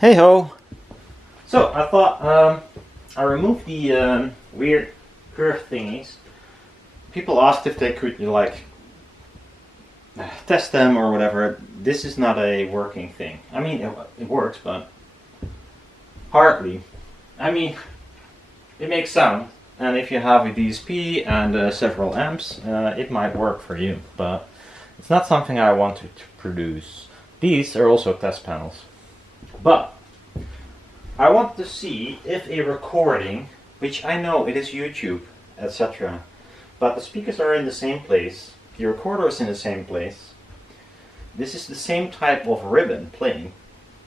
Hey ho! So I thought I removed the weird curve thingies. People asked if they could like test them or whatever. This is not a working thing. I mean, it works, but hardly. I mean, it makes sound, and if you have a DSP and several amps, it might work for you. But it's not something I wanted to produce. These are also test panels, but I want to see if a recording, which I know it is YouTube, etc., but the speakers are in the same place, the recorder is in the same place, this is the same type of ribbon playing,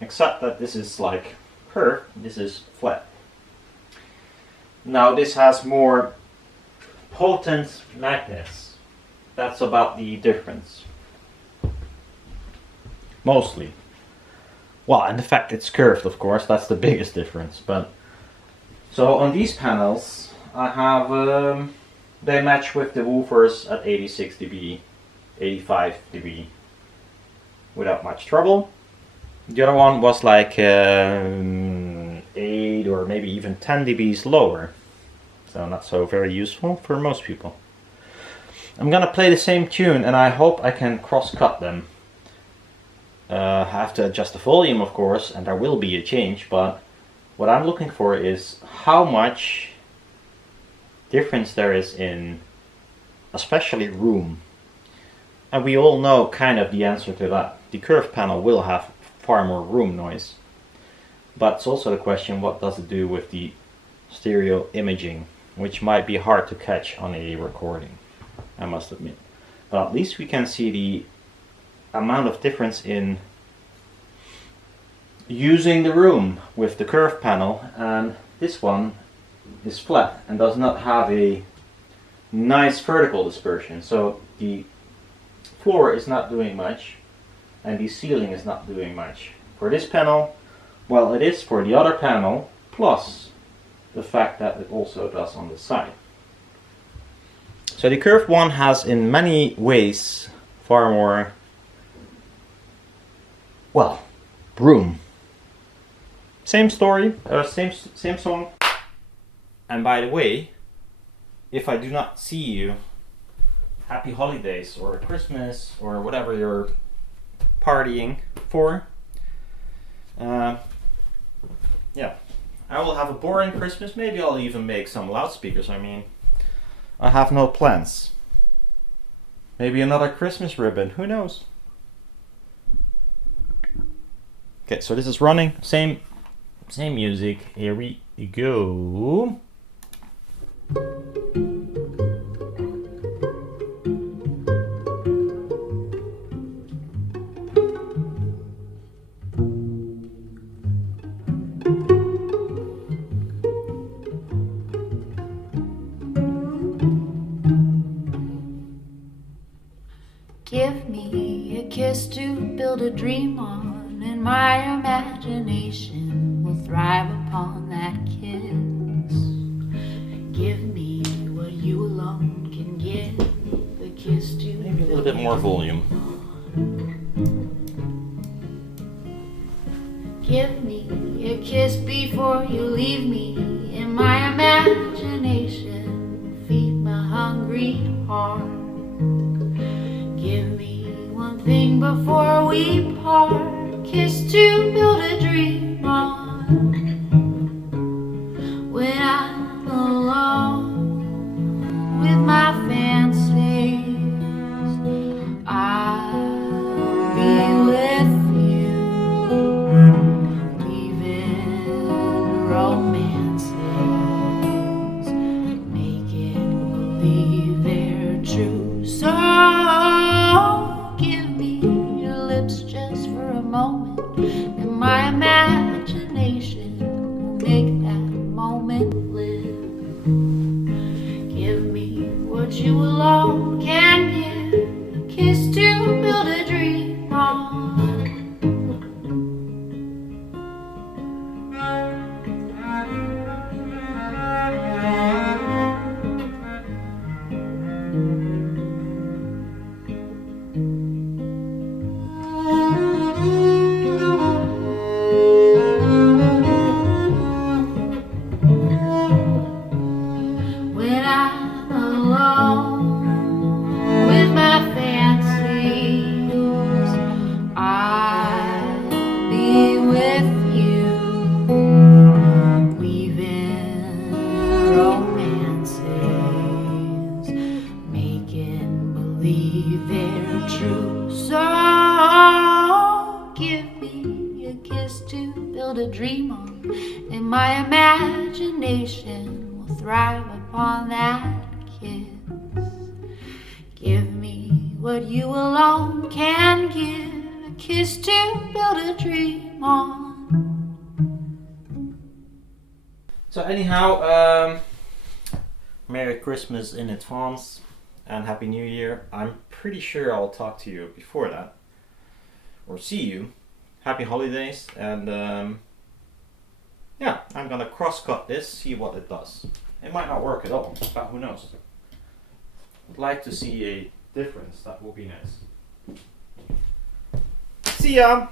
except that this is like curved, this is flat. Now this has more potent magnets, that's about the difference, mostly. Well, and the fact it's curved, of course, that's the biggest difference. But so on these panels, I have they match with the woofers at 86 dB, 85 dB, without much trouble. The other one was like 8 or maybe even 10 dBs lower, so not so very useful for most people. I'm gonna play the same tune, and I hope I can cross-cut them. I have to adjust the volume, of course, and there will be a change, but what I'm looking for is how much difference there is in especially room. And we all know kind of the answer to that. The curved panel will have far more room noise. But it's also the question, what does it do with the stereo imaging, which might be hard to catch on a recording, I must admit. But at least we can see the amount of difference in using the room with the curved panel, and this one is flat and does not have a nice vertical dispersion, so the floor is not doing much and the ceiling is not doing much for this panel. Well, it is for the other panel, plus the fact that it also does on the side. So the curved one has in many ways far more, well, room. Same story, same song. And by the way, if I do not see you, happy holidays or Christmas or whatever you're partying for. Yeah, I will have a boring Christmas. Maybe I'll even make some loudspeakers. I mean, I have no plans. Maybe another Christmas ribbon, who knows? Okay, so this is running, same music. Here we go. Give me a kiss to build a dream on, and my imagination will thrive upon that kiss. Give me what you alone can give, the kiss to Maybe a little bit more volume. Give me a kiss before you leave me, in my imagination feed my hungry heart. Give me one thing before we part, kiss to build a dream on. When I'm alone with my fancies, I'll be with you, leaving romances, making believe they're true. So give me your lips just for a moment, and my imagination will make that moment live. Give me what you alone can give, a kiss to build a dream on. kiss to build a dream on, and my imagination will thrive upon that kiss. Give me what you alone can give, a kiss to build a dream on. So anyhow, Merry Christmas in advance and Happy New Year. I'm pretty sure I'll talk to you before that, or see you. Happy holidays, and yeah, I'm gonna cross-cut this, see what it does. It might not work at all, but who knows. I'd like to see a difference, that would be nice. See ya!